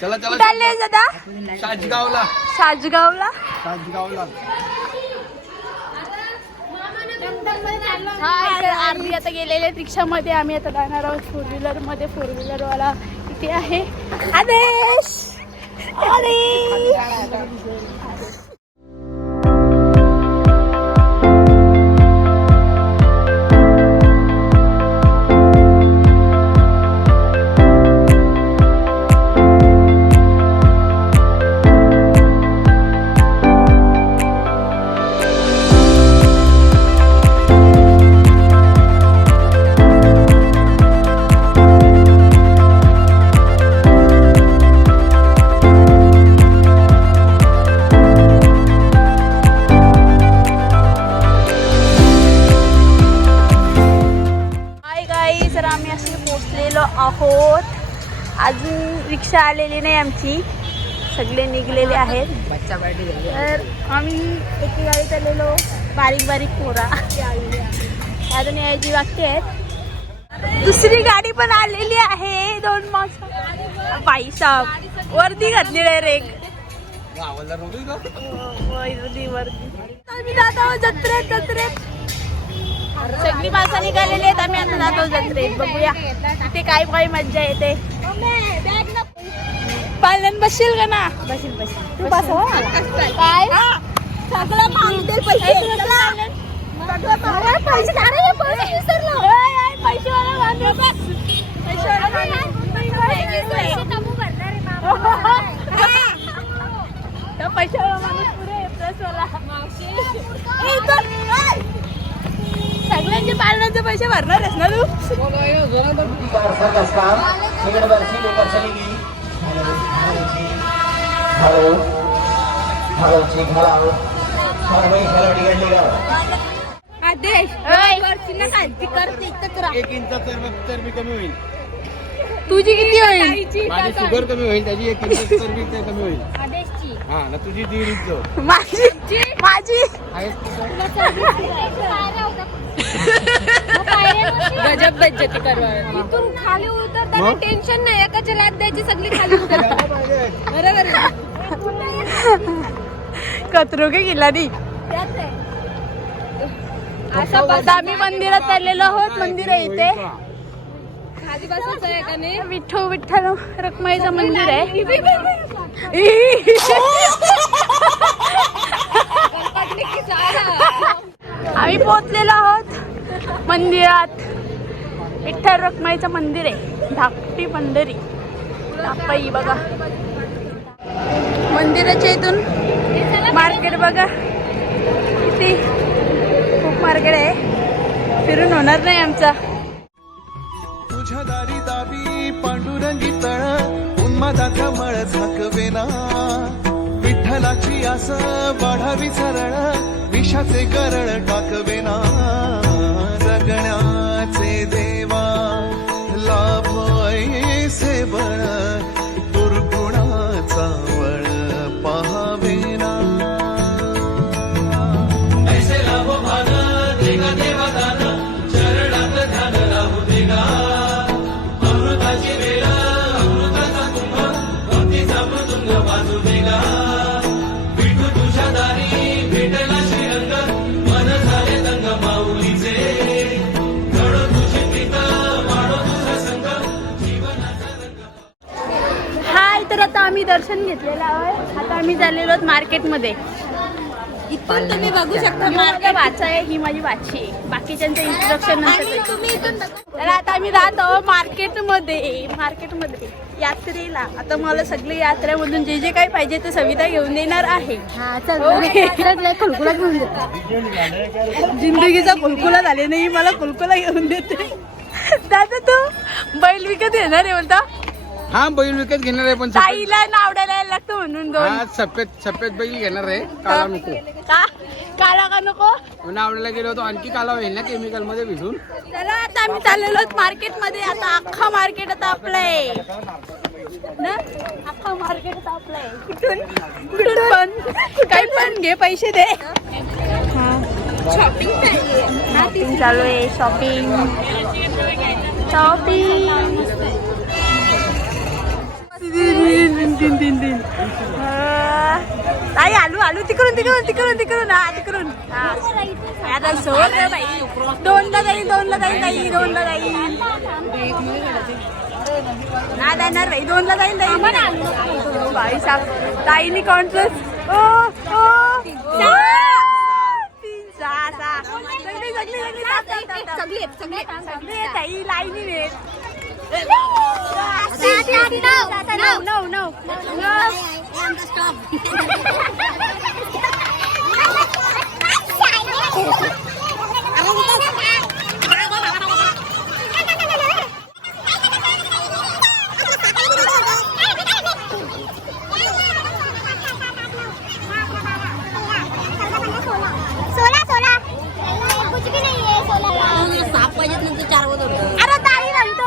चला चला दादा साजगावला साजगावला आरती आता गेलेले रिक्षामध्ये. आम्ही आता जाणार आहोत फोर व्हीलर मध्ये. फोर व्हीलर वाला इथे आहे. आदेश आहोत. अजून रिक्षा आलेली नाही आमची. सगळे निघलेले आहेत. तर आम्ही एके गाडी चाललेलो. बारीक बारीक पोरा अजून यायची बाकी आहेत. दुसरी गाडी पण आलेली आहे. 2 माणसं बाई साहेब वर्दी घातली डायरेक्ट. आम्ही जात आहोत जत्रेत. सगळी माणसं निघालेली आहेत. आम्ही आता जातो जत्रेत. बघूया तिथे काय काय मज्जा येते. पालन बसशील का ना? बसील तू बस. काय सगळं मागतील पैसे पैशावाला माणूस पुढे प्लसवाला. सगळ्यांचे पालनाचे पैसे भरणार आहेस ना तू? आदेश कमी होईल. तुझी किती होईल? माझी शुगर कमी होईल. त्याची 1 इंच चरबी कमी होईल. आदेशची हा ना. तुझी 1.5 इंच. माझी गजब बेइज्जती करवा. इथून खाली उतरताना टेन्शन नाही. एकाच्या लाद द्यायची सगळी खाली उतरतात. बरोबर कचरो के गेला नी. असं आम्ही मंदिरात चाललेलो आहोत. मंदिर आहे इथे. खाली बसायचं आहे का नाही? विठ्ठल रखुमाईचं मंदिर आहे. आम्ही पोहोचलेलो आहोत मंदिरात. विठ्ठल रखुमाईचं मंदिर आहे. धाकटी पंढरी धापई बघा. मंदिराच्या इथून मार्केट बघा. किती खूप मार्केट आहे. फिरून होणार नाही आमचा. तुझ्या दारी दावी पांडुरंगी तळ उन्मादाचा मळ झाकवेना. विठ्ठलाची आस वाढावी सरळ विषाचे करळ टाकवेना. जगण्याचे देवा लाभ ऐसे बळ दुर्गुणाचा वळ पाहावेना. ऐसे लाभ भान देगा देवा दान चरणात ध्यान राहू देगा. अमृताची वेळ अमृताचा कुंभ भक्तीचा मृदुंग वाजू देगा. विठू तुझ्या दारी भेटला श्रीरंग मन झाले दंग माऊलीचे. घडो तुझी प्रीत वाढो तुझा संग जीवनाचा रंग. हाय तर आता आम्ही दर्शन घेतलेलं आहे. आता आम्ही चाललेलो आहोत मार्केटमध्ये. इथून तुम्ही बघू शकता. माझा वाचा आहे, ही माझी वाची आहे. बाकीच्यांचं इंट्रोडक्शन आणि नसतं. तुम्ही इथून बघू. तर आता आम्ही राहतो मार्केटमध्ये यात्रेला. आता मला सगळे यात्रेमधून जे जे काही पाहिजे ते सविता घेऊन देणार आहे. जिंदगीचा कुलकुला झाले नाही, मला कुलकुला घेऊन देते. दादा तू बैल विकत येणार आहे बोलता. हा बैल विकत घेणार आहे पण ताईला नावडायला लागतं म्हणून दोन. हा सफेद बैल घेणार आहे. काला नको. का काला का नको. नावड्याला गेलो होतो, आणखी काला होईल ना केमिकल मध्ये भिजून. चला आता आम्ही चाललेलो मार्केटमध्ये. आता अख्खा मार्केट आता आपलं आहे ना. अख्खा मार्केट आता आपलं आहे. कुठून पण काही पण घे, पैसे दे. शॉपिंग चालू आहे. शॉपिंग ताई आलू तिकडून आता सोड रे बाई. दोनला जाईल ताई. ना देणार बाई, दोनला जाईल बाई साहेब. ताईनी कॉन्ट्रस्ट. सगळे ताई लाईनी No. अरे ताई म्हणतो.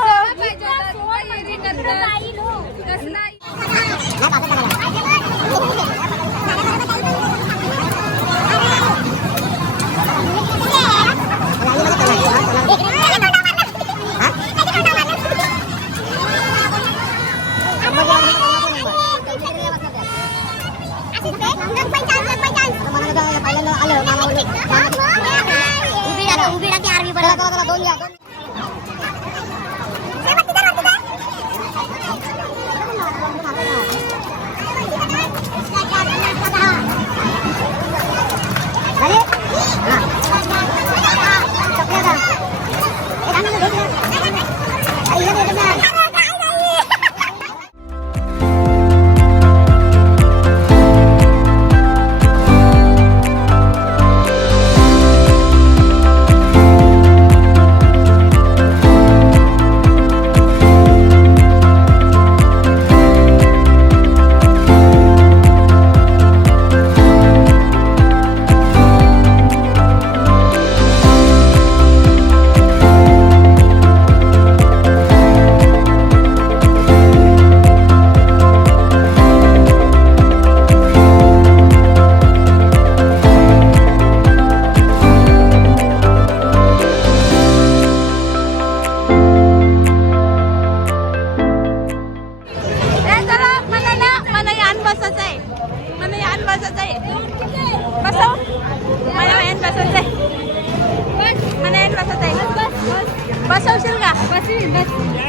बसवशील का?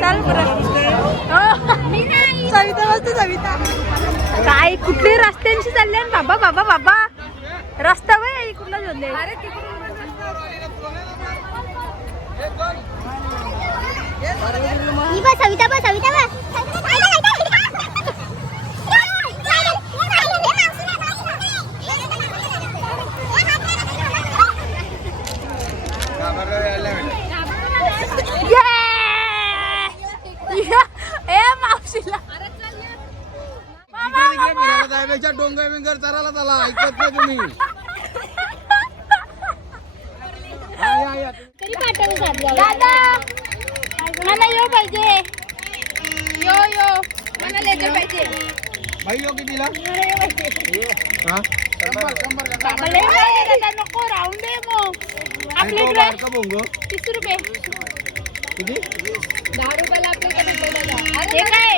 चल सविता काय कुठले रस्त्यांशी चालले बाबा रस्ता बाई कुठला जोडले. सविता मावशीला डोंगर बिंगर चरायला चला. ऐकत नाही तुम्ही. दादा मला यो पाहिजे. यो मला लेटर पाहिजे. भाई यो कितीला? नको राहून दे मग. आपल्याकडे 30 रुपये. किती? 10 रुपयाला आपल्याकडे हे काय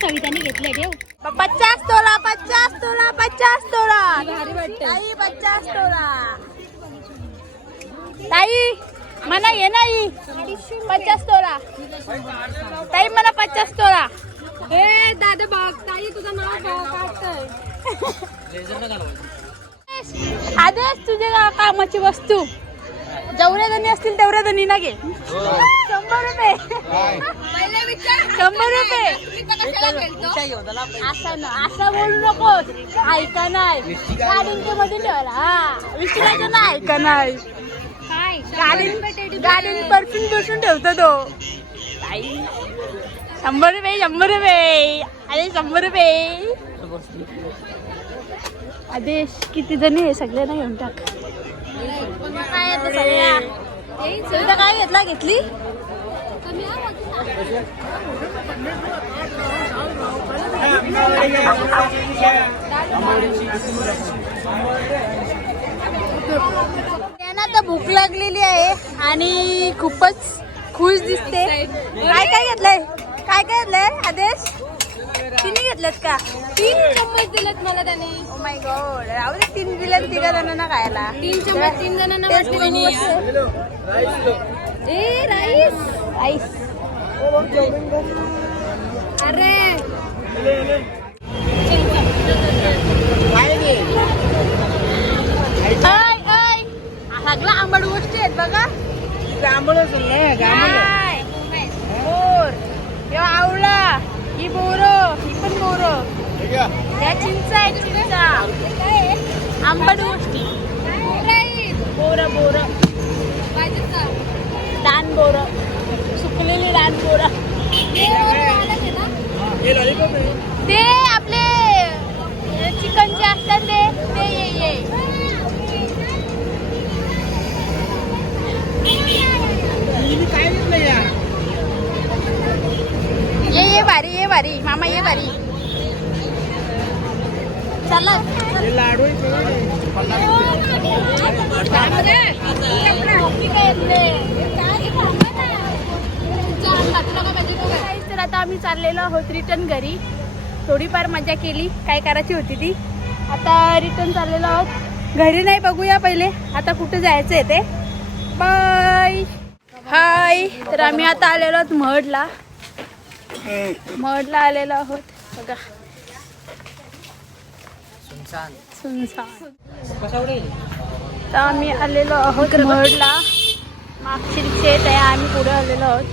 सविताने घेतलंय. ठेव 50 तोला. भारी वाटतं. ताई 50 तोला. ताई मला ये नाही 50 तोला. ताई मला 50 तोला. ए दादा बघ ताई तुझं नाव काढतंय. आदेश तुझे कामाची वस्तू जेवढ्या जणी असतील तेवढ्या जणी ना घे. 100 रुपये. 100 रुपये. असं बोलू नकोस. ऐका नाही गाडींच्या मध्ये ठेवायला. हा विचारायचं ना ऐका नाही. गाडीन परफ्यूम बसून ठेवतो तो. 100 रुपये 100 रुपये. अरे 100 रुपये. आदेश किती जणी आहे सगळ्यांना घेऊन टाक. काय येतं सगळ्या सुविधा काय घेतली त्यांना तर भूक लागलेली आहे आणि खूपच खुश दिसते. काय घेतलंय आदेश? तिने घेतलेत का? 3 चम्मच दिलेत मला त्याने. Oh my God. राहू दे 3 दिले 3 जणांना खायला. 3 चम्मच 3 जणांना वाटले. ए राईस. अरे सगळं आंबट गोष्टी आहेत बघा. बोर आवळा ही पण बोरो. या चिंचा आहे चिंचा. आंबट गोष्टी. बोर लहान बोर सुकलेली लहान बोर. ते आपले चिकनचे असतात ते ये ये भारी मामा ये भारी. चला लाडू तर आता आम्ही चाललेलो आहोत रिटर्न घरी. थोडीफार मजा केली काय करायची होती ती. आता रिटर्न चाललेलो आहोत घरी. नाही बघूया पहिले आता कुठे जायचं आहे ते. बाय. हाय. तर आम्ही आता आलेलो आहोत महडला आलेलो आहोत बघा. सुनसान. तर आम्ही आलेलो आहोत महडला. मागची रिक्षा येत आहे आम्ही पुढे आलेलो आहोत.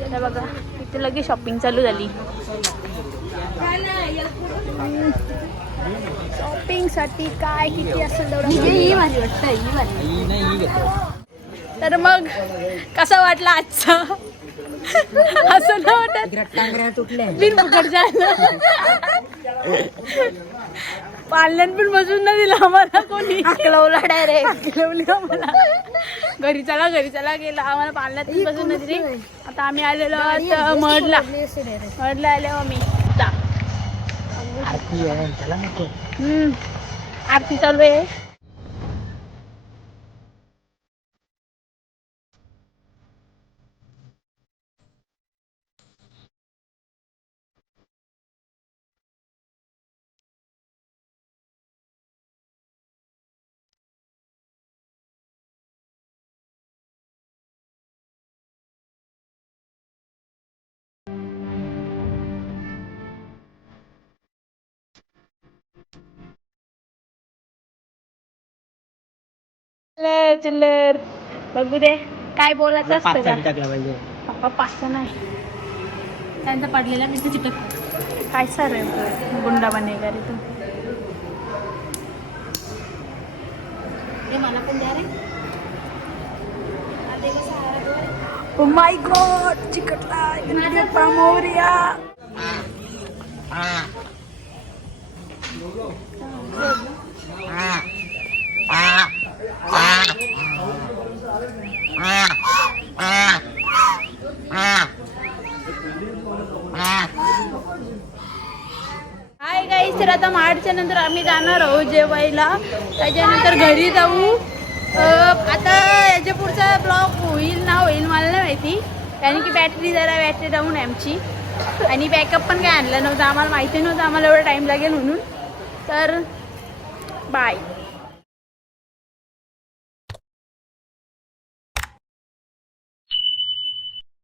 तर बघा इथे लगेच शॉपिंग चालू झाली. शॉपिंग साठी काय किती असेल तेवढं भारी वाटतं. तर मग कसं वाटलं आजचं? असं ना वाटत बिन फुकटच्या पाल्यान पण बसून नाही दिला आम्हाला कोणी. हकलवला डायरेक्ट आम्हाला. घरी चला गेला आम्हाला पाल्यात पण बसून नाही दिली. आता आम्ही आलेलो आहोत महडला आले आम्ही. आरती चालू आहे. चिल्लर बघू दे काय बोलायचं असतं का. पप्पा पाचसा नाही त्यांचा पडलेला मी चिकट काय सर गुंडा बनेगा रे तू. मला पण द्या रे. Oh my God चिकटला Morya. Hi guys. तर आता मार्चच्या नंतर आम्ही जाणार आहोत जेवायला. त्याच्यानंतर घरी जाऊ. आता याच्या पुढचा ब्लॉग होईल ना होईल मला नाही माहिती. कारण की बॅटरी डाऊन आहे आमची. आणि बॅकअप पण काय आणलं नव्हतं आम्हाला माहिती नव्हतं आम्हाला एवढा टाईम लागेल म्हणून. तर बाय.